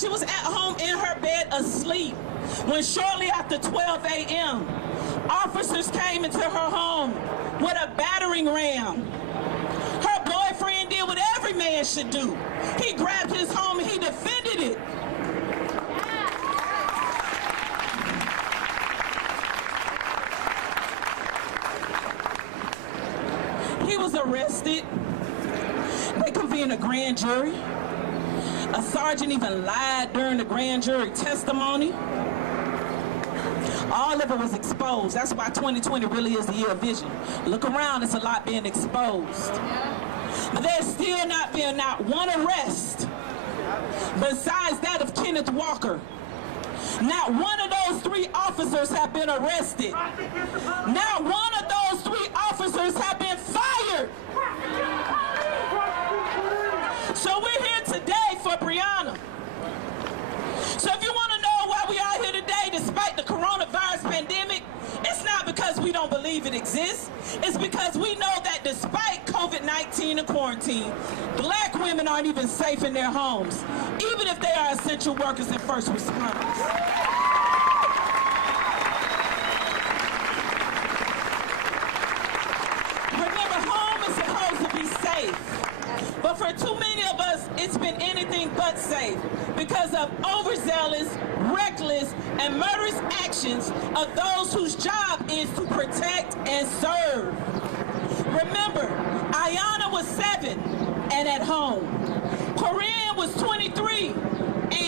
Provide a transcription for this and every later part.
she was at home in her bed asleep when shortly after 12 a.m., officers came into her home with a battering ram. Her boyfriend did what every man should do. He grabbed his home and he defended it. He was arrested. They convened a grand jury. A sergeant even lied during the grand jury testimony. All of it was exposed. That's why 2020 really is the year of vision. Look around, it's a lot being exposed. But there's still not been not one arrest besides that of Kenneth Walker. Not one of those 3 officers have been arrested. Not one of those 3 officers have been fired. So we're here today for Breonna. So if you want to know why we are here today despite the coronavirus pandemic, it's not because we don't believe it exists. It's because we know that despite COVID-19 and quarantine, black women aren't even safe in their homes, even if they are essential workers and first responders. But for too many of us, it's been anything but safe because of overzealous, reckless, and murderous actions of those whose job is to protect and serve. Remember, Ayanna was 7 and at home. Corinne was 23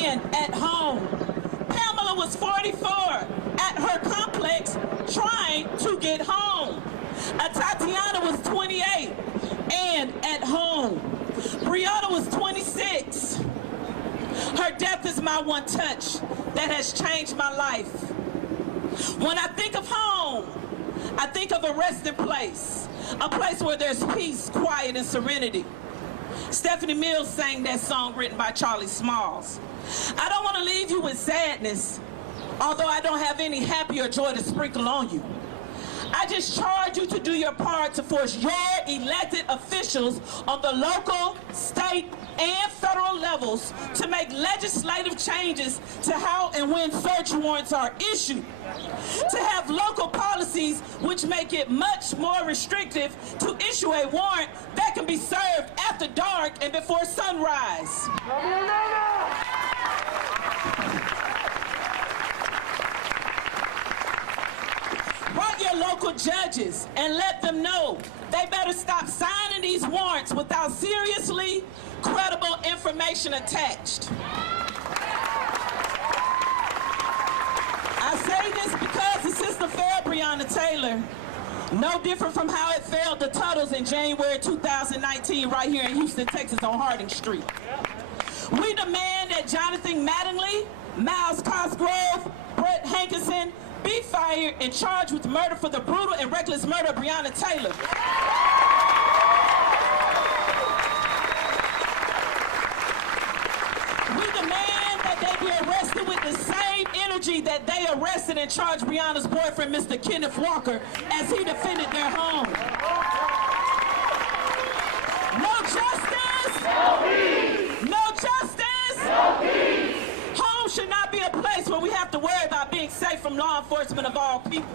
and at home. Pamela was 44 at her complex trying to get home. Tatiana was 28 and at home. Breonna was 26. Her death is my one touch that has changed my life. When I think of home, I think of a resting place, a place where there's peace, quiet, and serenity. Stephanie Mills sang that song written by Charlie Smalls. I don't want to leave you with sadness, although I don't have any happy or joy to sprinkle on you. I just charge you to do your part to force your elected officials on the local, state, and federal levels to make legislative changes to how and when search warrants are issued. To have local policies which make it much more restrictive to issue a warrant that can be served after dark and before sunrise. Write your local judges and let them know they better stop signing these warrants without seriously credible information attached. I say this because the system failed Breonna Taylor, no different from how it failed the Tuttles in January 2019 right here in Houston, Texas on Harding Street. We demand that Jonathan Mattingly, Miles Cosgrove, Brett Hankinson be fired and charged with murder for the brutal and reckless murder of Breonna Taylor. We demand that they be arrested with the same energy that they arrested and charged Breonna's boyfriend, Mr. Kenneth Walker, as he defended their home. No justice! No peace! No justice! No peace! Home should not be a place where we have to worry about being safe from law enforcement of all people.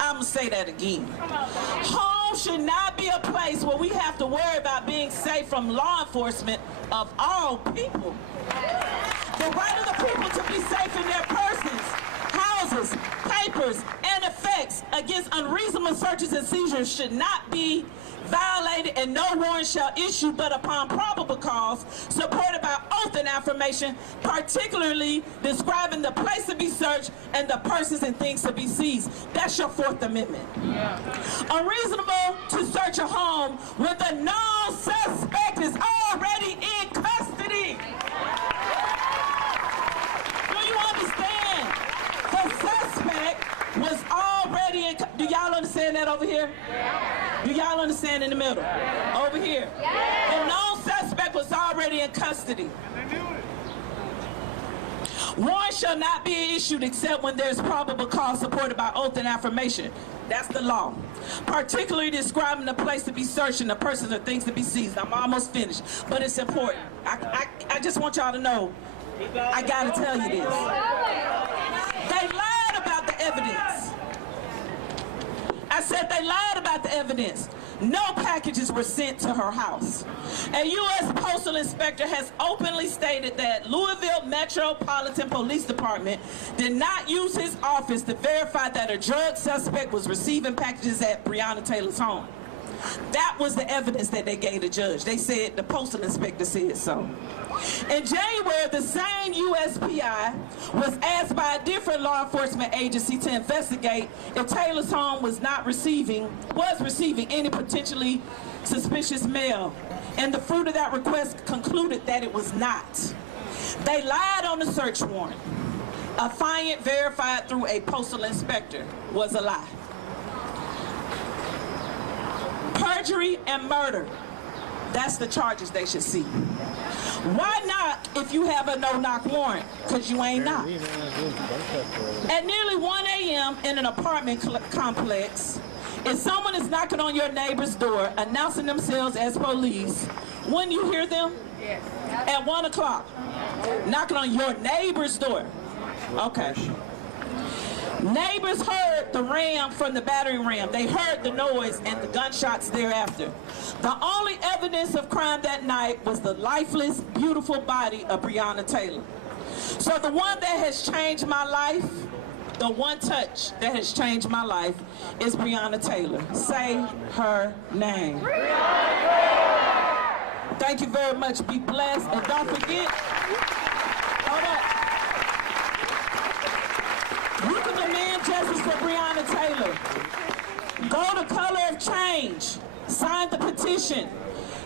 I'm going to say that again. Home should not be a place where we have to worry about being safe from law enforcement of all people. The right of the people to be safe in their persons, houses, papers, and effects against unreasonable searches and seizures should not be violated, and no warrant shall issue but upon probable cause, supported by oath and affirmation, particularly describing the place to be searched and the persons and things to be seized. That's your Fourth Amendment. Yeah. Unreasonable to search a home when the known suspect is already in custody. Do you understand? The suspect was already in custody. Do y'all understand that over here? Yeah. Do y'all understand in the middle? Yeah. Over here. Yeah. The known suspect was already in custody. Warrant shall not be issued except when there's probable cause supported by oath and affirmation. That's the law. Particularly describing the place to be searched and the persons or things to be seized. I'm almost finished, but it's important. I just want y'all to know I gotta tell you this. They lied about the evidence. I said they lied about the evidence. No packages were sent to her house. A U.S. Postal Inspector has openly stated that Louisville Metropolitan Police Department did not use his office to verify that a drug suspect was receiving packages at Breonna Taylor's home. That was the evidence that they gave the judge. They said, the Postal Inspector said so. In January, the same USPI was asked by a different law enforcement agency to investigate if Taylor's home was receiving any potentially suspicious mail. And the fruit of that request concluded that it was not. They lied on the search warrant. A find verified through a postal inspector was a lie. Perjury and murder. That's the charges they should see. Why not if you have a no-knock warrant? Because you ain't knocked. At nearly 1 a.m. in an apartment complex, if someone is knocking on your neighbor's door, announcing themselves as police, wouldn't you hear them? Yes. At 1 o'clock, knocking on your neighbor's door. Okay. Neighbors heard the ram from the battering ram. They heard the noise and the gunshots thereafter. The only evidence of crime that night was the lifeless, beautiful body of Breonna Taylor. So the one that has changed my life, the one touch that has changed my life is Breonna Taylor. Say her name. Thank you very much. Be blessed. And don't forget, hold up. You can demand justice for Breonna Taylor. Go to Color of Change. Sign the petition.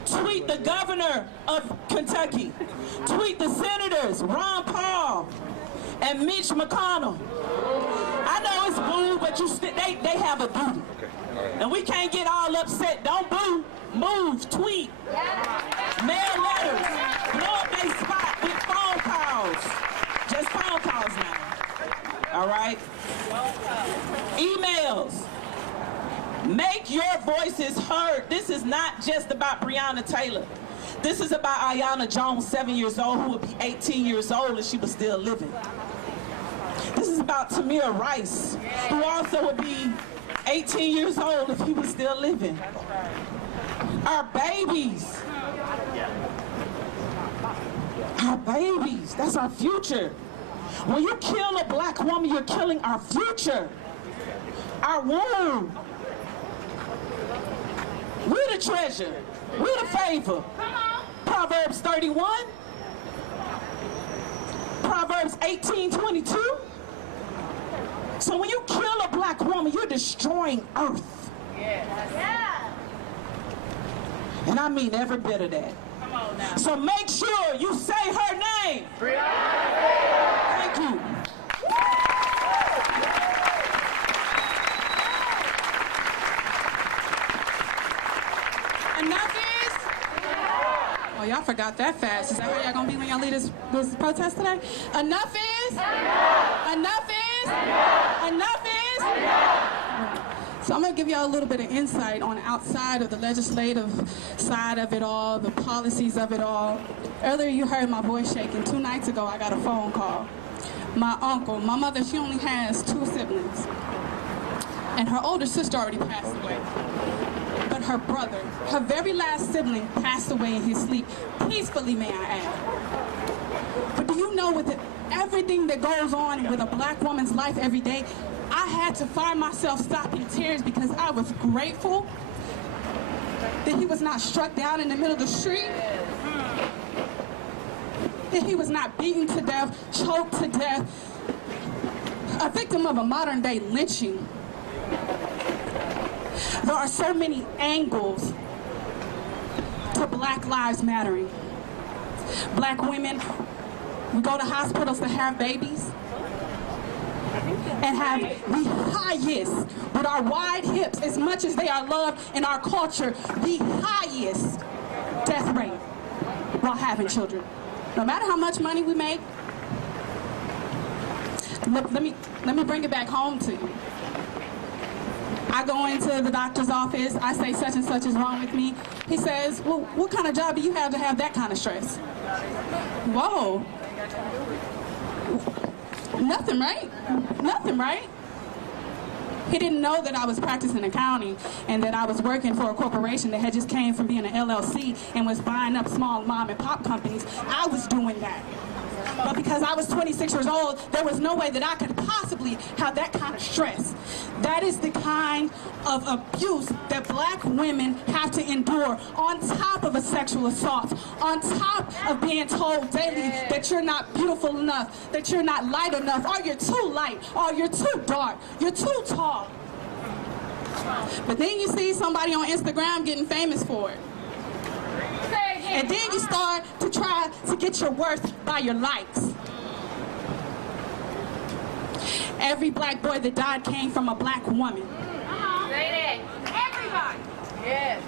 Tweet the governor of Kentucky. Tweet the senators, Ron Paul and Mitch McConnell. I know it's boo, but they have a duty. And we can't get all upset. Don't boo. Move. Tweet. Mail letters. Blow up their spot with phone calls. Just phone calls now. All right? Emails. Make your voices heard. This is not just about Breonna Taylor. This is about Aiyana Jones, 7 years old, who would be 18 years old if she was still living. This is about Tamir Rice, who also would be 18 years old if he was still living. Our babies. Our babies. That's our future. When you kill a black woman, you're killing our future, our womb. We're the treasure. We're the favor. Proverbs 31. Proverbs 18:22. So when you kill a black woman, you're destroying earth. Yeah. And I mean every bit of that. Come on now. So make sure you say her name. Thank you. Enough is? Oh, y'all forgot that fast. Is that how y'all gonna be when y'all lead this protest today? Enough is? Enough is? Enough is? So I'm gonna give y'all a little bit of insight on outside of the legislative side of it all, the policies of it all. Earlier you heard my voice shaking. 2 nights ago I got a phone call. My uncle, my mother, she only has 2 siblings. And her older sister already passed away. But her brother, her very last sibling, passed away in his sleep. Peacefully, may I add. But do you know with everything that goes on with a black woman's life every day, I had to find myself stopping tears because I was grateful that he was not struck down in the middle of the street, that he was not beaten to death, choked to death, a victim of a modern day lynching. There are so many angles to Black Lives Mattering. Black women, we go to hospitals to have babies and have the highest, with our wide hips, as much as they are loved in our culture, the highest death rate while having children. No matter how much money we make, let me bring it back home to you. I go into the doctor's office, I say such and such is wrong with me. He says, well, what kind of job do you have to have that kind of stress? Whoa, Nothing, right? Nothing, right? He didn't know that I was practicing accounting and that I was working for a corporation that had just came from being an LLC and was buying up small mom and pop companies. I was doing that. But because I was 26 years old, there was no way that I could possibly have that kind of stress. That is the kind of abuse that black women have to endure on top of a sexual assault, on top of being told daily that you're not beautiful enough, that you're not light enough, or you're too light, or you're too dark, you're too tall. But then you see somebody on Instagram getting famous for it. And then you start to try to get your worth by your likes. Every black boy that died came from a black woman. Say it. Everybody. Yes.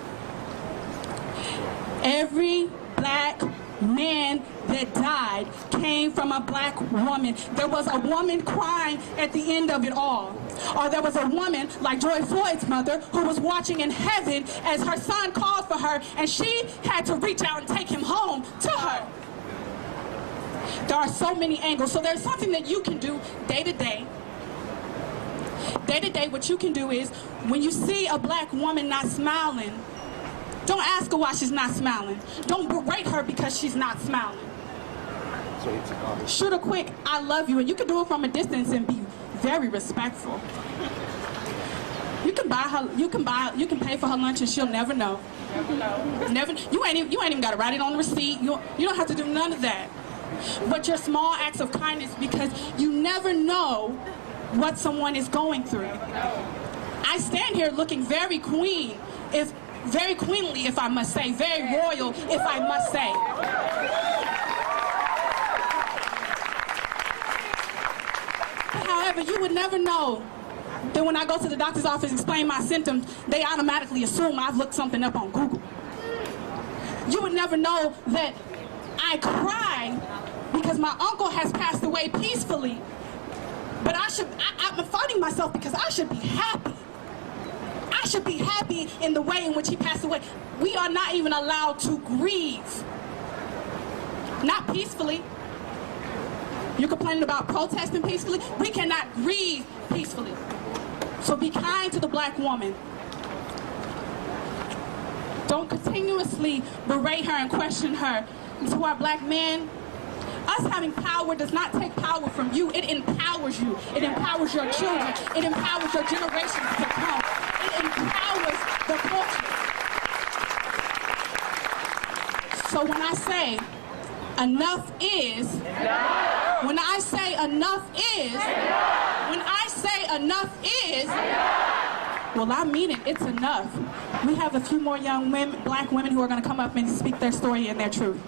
Every black man that died came from a black woman. There was a woman crying at the end of it all. Or there was a woman like George Floyd's mother who was watching in heaven as her son called for her and she had to reach out and take him home to her. There are so many angles. So there's something that you can do day to day. Day to day, what you can do is when you see a black woman not smiling, don't ask her why she's not smiling. Don't berate her because she's not smiling. Shoot her quick, I love you, and you can do it from a distance and be very respectful. You can buy her, you can pay for her lunch and she'll never know. Never. You ain't even gotta write it on the receipt. You don't have to do none of that. But your small acts of kindness, because you never know what someone is going through. I stand here looking very queenly, if I must say, very royal, if I must say. However, you would never know that when I go to the doctor's office and explain my symptoms, they automatically assume I've looked something up on Google. You would never know that I cry because my uncle has passed away peacefully, but I'm fighting myself because I should be happy. I should be happy in the way in which he passed away. We are not even allowed to grieve. Not peacefully. You're complaining about protesting peacefully? We cannot grieve peacefully. So be kind to the black woman. Don't continuously berate her and question her. To our black men, us having power does not take power from you. It empowers you. It empowers your children. It empowers your generations to come. It empowers the culture. So when I say enough is, when I say enough is, when I say enough is, well, I mean it. It's enough. We have a few more young women, black women, who are going to come up and speak their story and their truth.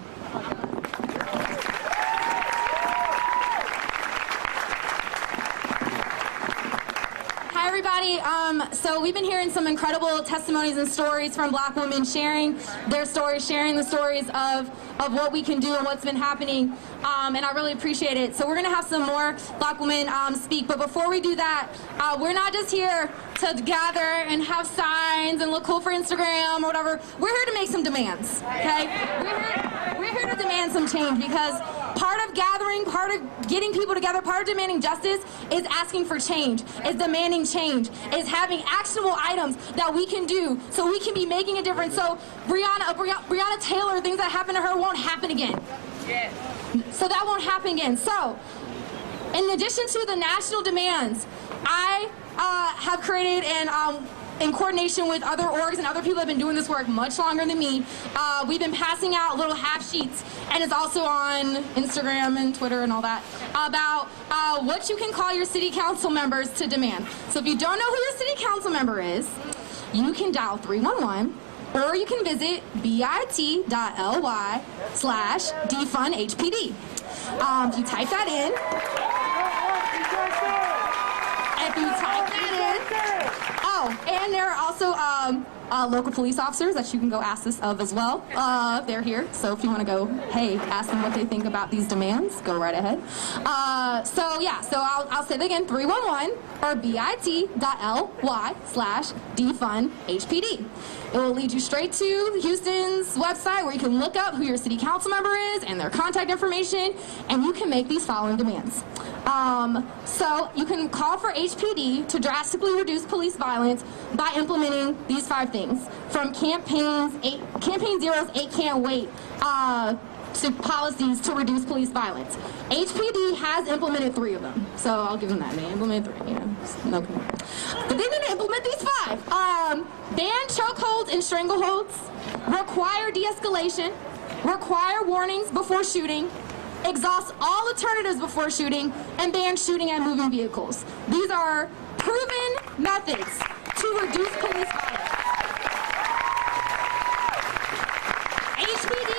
Hi, everybody. So we've been hearing some incredible testimonies and stories from black women sharing their stories, sharing the stories of what we can do and what's been happening, and I really appreciate it. So we're going to have some more black women speak, but before we do that, we're not just here to gather and have signs and look cool for Instagram or whatever. We're here to make some demands, okay? We're here to demand some change, because part of gathering, part of getting people together, part of demanding justice is asking for change, is demanding change, is having actionable items that we can do so we can be making a difference. So Breonna Taylor, things that happened to her won't happen again. Yes. So that won't happen again. So in addition to the national demands, I have created, and in coordination with other orgs and other people that have been doing this work much longer than me, we've been passing out little half sheets, and it's also on Instagram and Twitter and all that, about what you can call your city council members to demand. So if you don't know who your city council member is, you can dial 311, or you can visit bit.ly/defundhpd. If you type that in, Oh, and there are also local police officers that you can go ask this of as well. They're here, so if you want to go, hey, ask them what they think about these demands, go right ahead. So I'll say it again, 311 or bit.ly/defundHPD. It will lead you straight to Houston's website where you can look up who your city council member is and their contact information, and you can make these following demands. So you can call for HPD to drastically reduce police violence by implementing these 5 things. From Campaign Zero's 8 Can't Wait to policies to reduce police violence. HPD has implemented 3 of them, so I'll give them that. They implemented 3, no. But they need to implement these 5. Ban chokeholds and strangleholds, require de-escalation, require warnings before shooting, exhaust all alternatives before shooting, and ban shooting at moving vehicles. These are proven methods to reduce police violence. HPD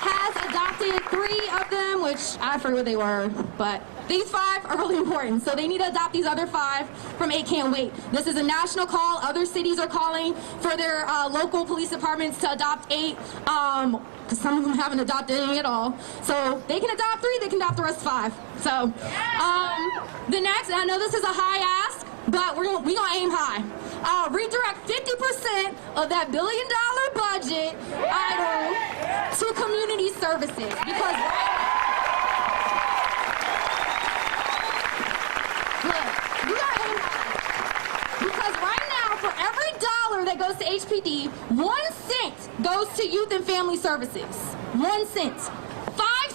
has adopted 3 of them, which I forget what they were, but these 5 are really important. So they need to adopt these other 5 from 8 Can't Wait. This is a national call. Other cities are calling for their local police departments to adopt 8. Because some of them haven't adopted any at all. So they can adopt 3, they can adopt the rest 5. So the next, and I know this is a high ask, but we're gonna aim high. Redirect 50% of that $1 billion budget item to community services, because right now, for every dollar that goes to HPD, 1 cent goes to youth and family services. 1 cent. 5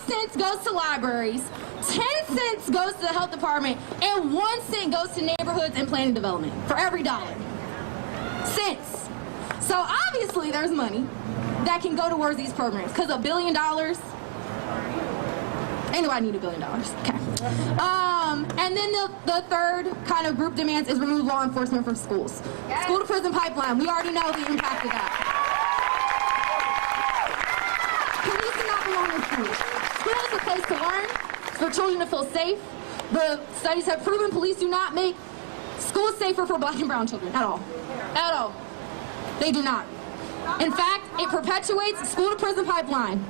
cents goes to libraries. 10 cents goes to the health department, and 1 cent goes to neighborhoods and planning development for every dollar. Cents. So obviously there's money that can go towards these programs, because $1 billion, ain't nobody need $1 billion. Okay. And then the third kind of group demands is remove law enforcement from schools. School to prison pipeline, we already know the impact of that. Police do not belong in schools. School is a place to learn, for children to feel safe. The studies have proven police do not make schools safer for black and brown children at all. At all. They do not. In fact, it perpetuates the school to prison pipeline.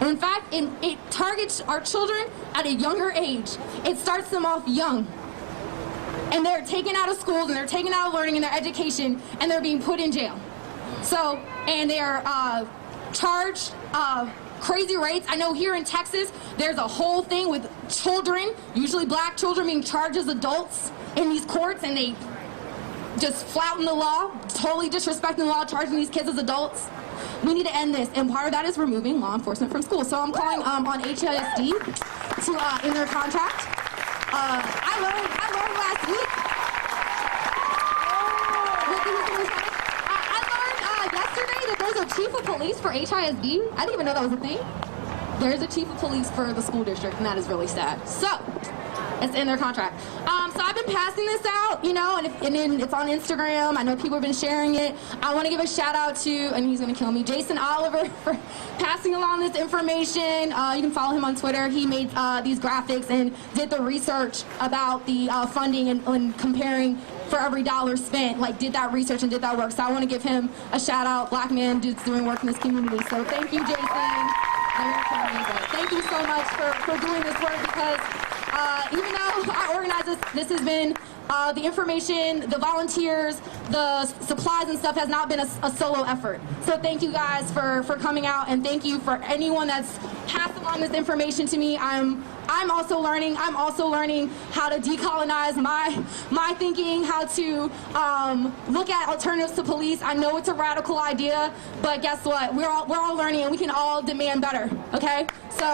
And in fact, it targets our children at a younger age. It starts them off young. And they're taken out of schools, and they're taken out of learning and their education, and they're being put in jail. So, and they are charged crazy rates. I know here in Texas, there's a whole thing with children, usually black children, being charged as adults in these courts, and they just flouting the law, totally disrespecting the law, charging these kids as adults. We need to end this, and part of that is removing law enforcement from schools. So I'm calling on HISD to in their contract. I learned last week. I learned yesterday that there's a chief of police for HISD. I didn't even know that was a thing. There's a chief of police for the school district, and that is really sad. So it's in their contract. So I've been passing this out, and then it's on Instagram. I know people have been sharing it. I want to give a shout out to, and he's going to kill me, Jason Oliver, for passing along this information. You can follow him on Twitter. He made these graphics and did the research about the funding and comparing for every dollar spent, did that research and did that work. So I want to give him a shout out. Black man dude's doing work in this community. So thank you, Jason. Thank you so much for doing this work, because even though I organize this has been the information, the volunteers, the supplies and stuff has not been a solo effort. So thank you guys for coming out, and thank you for anyone that's passed along this information to me. I'm also learning. I'm also learning how to decolonize my thinking, how to look at alternatives to police. I know it's a radical idea, but guess what? We're all learning, and we can all demand better. Okay? So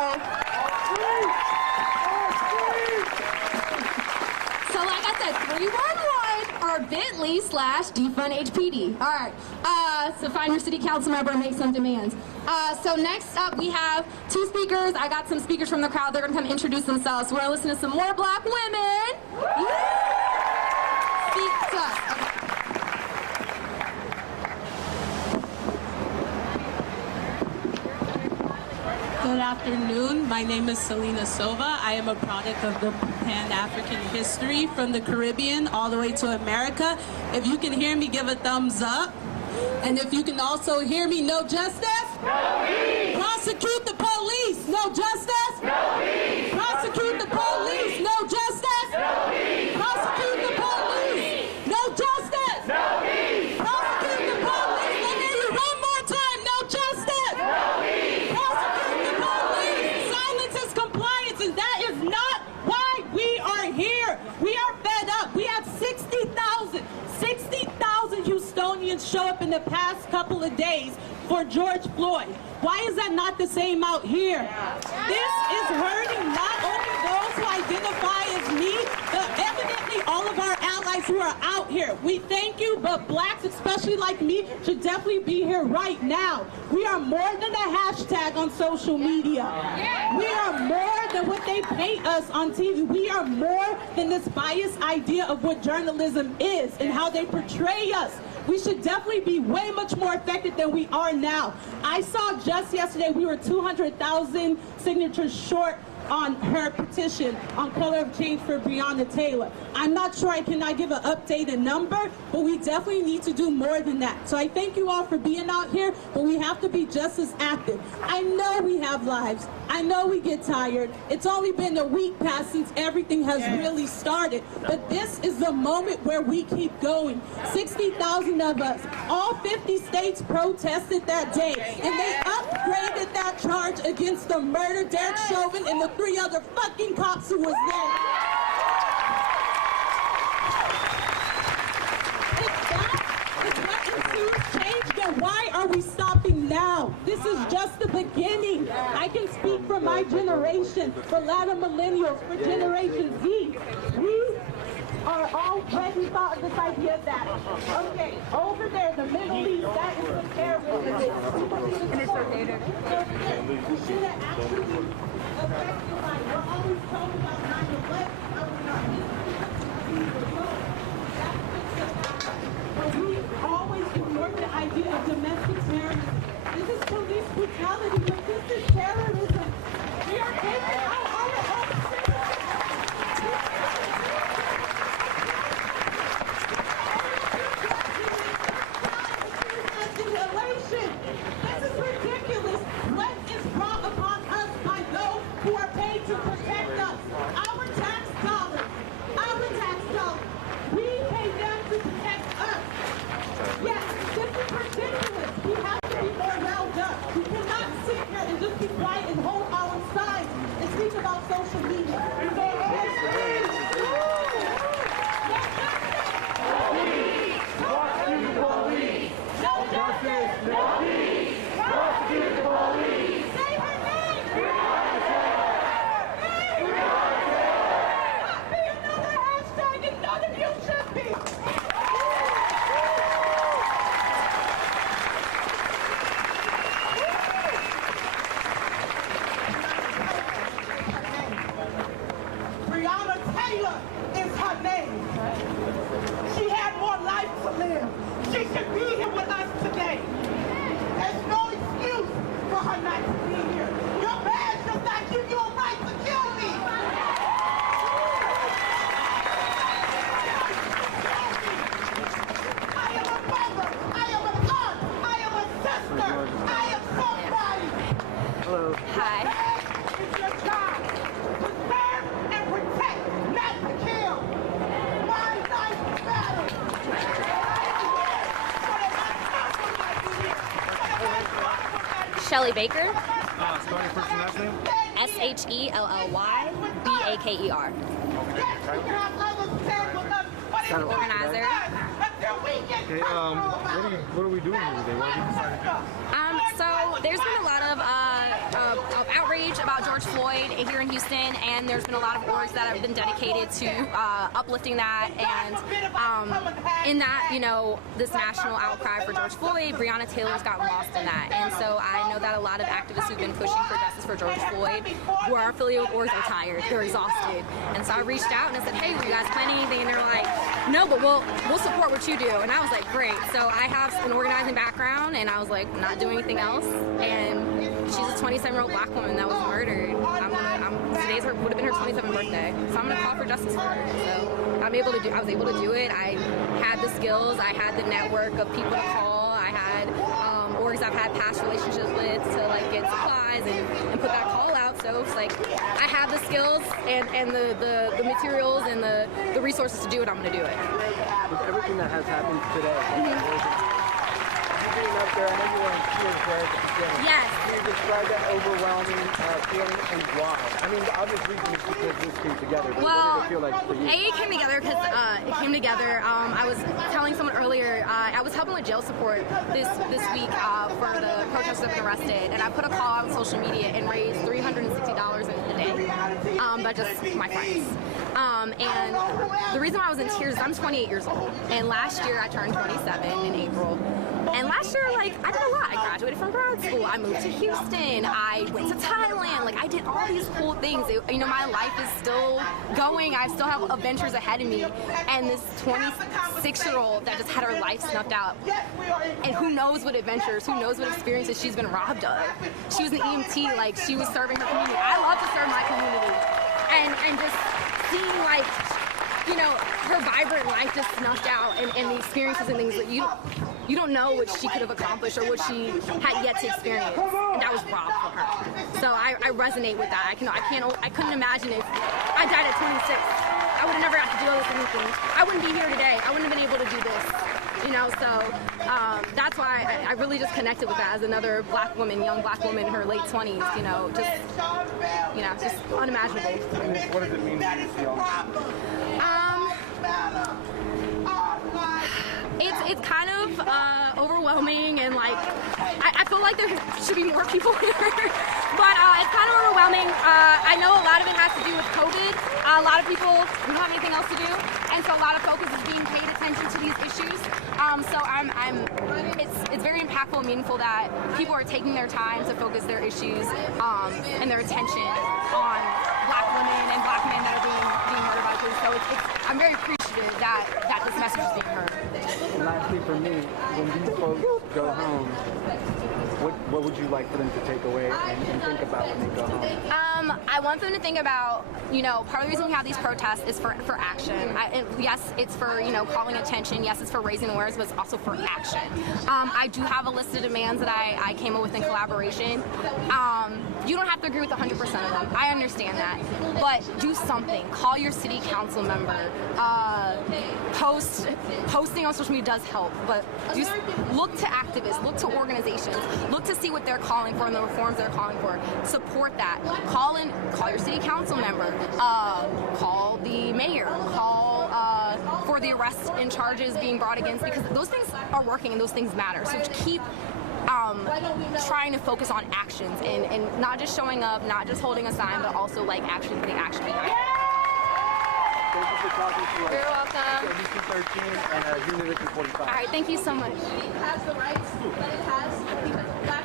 like I said, 311 or bit.ly/defundHPD. All right. So find your city council member and make some demands. So next up, we have 2 speakers. I got some speakers from the crowd. They're going to come introduce themselves. We're going to listen to some more black women. Speak to us. Okay. Good afternoon. My name is Selena Silva. I am a product of the Pan-African history from the Caribbean all the way to America. If you can hear me, give a thumbs up. And if you can also hear me, no justice? No peace. Prosecute the police. No justice? No peace. Prosecute the police. No justice? No peace. Prosecute the police. No justice? No peace. Prosecute the police. Let me hear you one more time. No justice? No peace. Prosecute the police. Silence is compliance, and that is not why we are here. We are fed up. We have 60,000 Houstonians show up in the past couple of days for George Floyd. Why is that not the same out here? This is hurting not only those who identify as me, but evidently all of our allies who are out here. We thank you, but blacks, especially like me, should definitely be here right now. We are more than a hashtag on social media. We are more than what they paint us on TV. We are more than this biased idea of what journalism is and how they portray us. We should definitely be way much more effective than we are now. I saw just yesterday we were 200,000 signatures short on her petition on color of change for Breonna Taylor. I'm not sure I cannot give an updated number, but we definitely need to do more than that. So I thank you all for being out here, but we have to be just as active. I know we have lives. I know we get tired. It's only been a week past since everything has really started, but this is the moment where we keep going. 60,000 of us, all 50 states protested that day, and they upgraded that charge against the murder, Derek Chauvin, and the 3 other fucking cops who was there. If that is what ensues change, then why are we stopping now? This is just the beginning. I can speak for my generation, for latter millennials, for Generation Z. We are already thought of this idea that, okay, over there, the Middle East, that is the terrible. And it's located. Should have actually affected, like, we're always talking about 9/11, how we're not but we always ignore the idea of domestic terrorism. This is police brutality, but this is terrorism. We are taking out our own citizens. This is ridiculous. What is brought upon us by those who are paid to protect us? Our tax dollars. We pay them to protect us. Yes, this is ridiculous. We have to be more wound up. We cannot sit here and just be quiet and hold our sides and speak about social media. No justice, no peace. Prosecute the police. Say her name. Breonna Taylor. Breonna Taylor. Not be another hashtag, and none of you should be. Breonna Taylor is her name. She had more life to live. She should be here with us today. There's no excuse for her not to be here. Your badge does not give you a right to kill me. I am a brother. I am an aunt. I am a sister. I am somebody. Hello. Hi. It's your job to serve and protect, not to kill. My life matters. Shelly Baker. Spell your first and last name. SHELLY BAKER. Organizer. Okay, what are we doing here today? What have you decided to do? So there's been a lot of outrage about George Floyd here in Houston, and there's been a lot of orgs that have been dedicated to uplifting that, and in that, you know, this national outcry for George Floyd, Breonna Taylor's gotten lost in that. And so I know that a lot of activists who've been pushing for justice for George Floyd, who are affiliated with orgs, are tired, they're exhausted. And so I reached out and I said, hey, were you guys planning anything? And they're like, no, but we'll support what you do. And I was like, great. So I have an organizing background, and I was like, not doing anything else. And she's a 27-year-old black woman that was murdered. Today's would have been her 27th birthday. So I'm gonna call for justice for her. So I was able to do it. I had the skills. I had the network of people to call. I had orgs I've had past relationships with to like get supplies and put that call out. So it's like I have the skills and the materials and the resources to do it. I'm gonna do it. With everything that has happened today, being up there, I know you were in tears there at the beginning. Yes. Can you describe that overwhelming feeling and why? I mean, the obvious reason is because this came together. But what did it feel like for you? It came together because it came together. I was telling someone earlier, I was helping with jail support this week for the protesters that have been arrested, and I put a call out on social media and raised $360 in a day by just my friends. And the reason why I was in tears is I'm 28 years old, and last year I turned 27 in April. And last year, like, I did a lot. I graduated from grad school. I moved to Houston. I went to Thailand. Like, I did all these cool things. You know, my life is still going. I still have adventures ahead of me. And this 26-year-old that just had her life snuffed out. And who knows what adventures, who knows what experiences she's been robbed of. She was an EMT. Like, she was serving her community. I love to serve my community. And just seeing, like, you know, her vibrant life just snuffed out, and the experiences and things that you don't know what she could have accomplished or what she had yet to experience, and that was robbed from her. So I resonate with that. I couldn't imagine if I died at 26. I would have never had to deal with anything. I wouldn't be here today. I wouldn't have been able to do this. You know, so that's why I really just connected with that as another black woman, young black woman in her late 20s. You know, just unimaginable. What does it mean to you to see all this? It's kind of overwhelming, and like I feel like there should be more people here, but it's kind of overwhelming. I know a lot of it has to do with COVID. A lot of people don't have anything else to do, and so a lot of focus is being paid attention to these issues. So it's very impactful and meaningful that people are taking their time to focus their issues and their attention on black women and black men that are being murdered by police. So I'm very appreciative that this message is being heard. And lastly, for me, when these folks go home, what would you like for them to take away and think about when they go home? I want them to think about, you know, part of the reason we have these protests is for action. Yes, it's for, you know, calling attention. Yes, it's for raising awareness, but it's also for action. I do have a list of demands that I came up with in collaboration. You don't have to agree with 100% of them. I understand that. But do something. Call your city council member. Posting on social media does help, but just look to activists, look to organizations, look to see what they're calling for and the reforms they're calling for. Support that. Call your city council member, call the mayor, call for the arrests and charges being brought against, because those things are working and those things matter. So keep trying to focus on actions and not just showing up, not just holding a sign, but also like actually putting action behind it. Thank you for talking to us. You're welcome. ABC 13 and Unit 45. All right, thank you so much. It has the rights that it has because black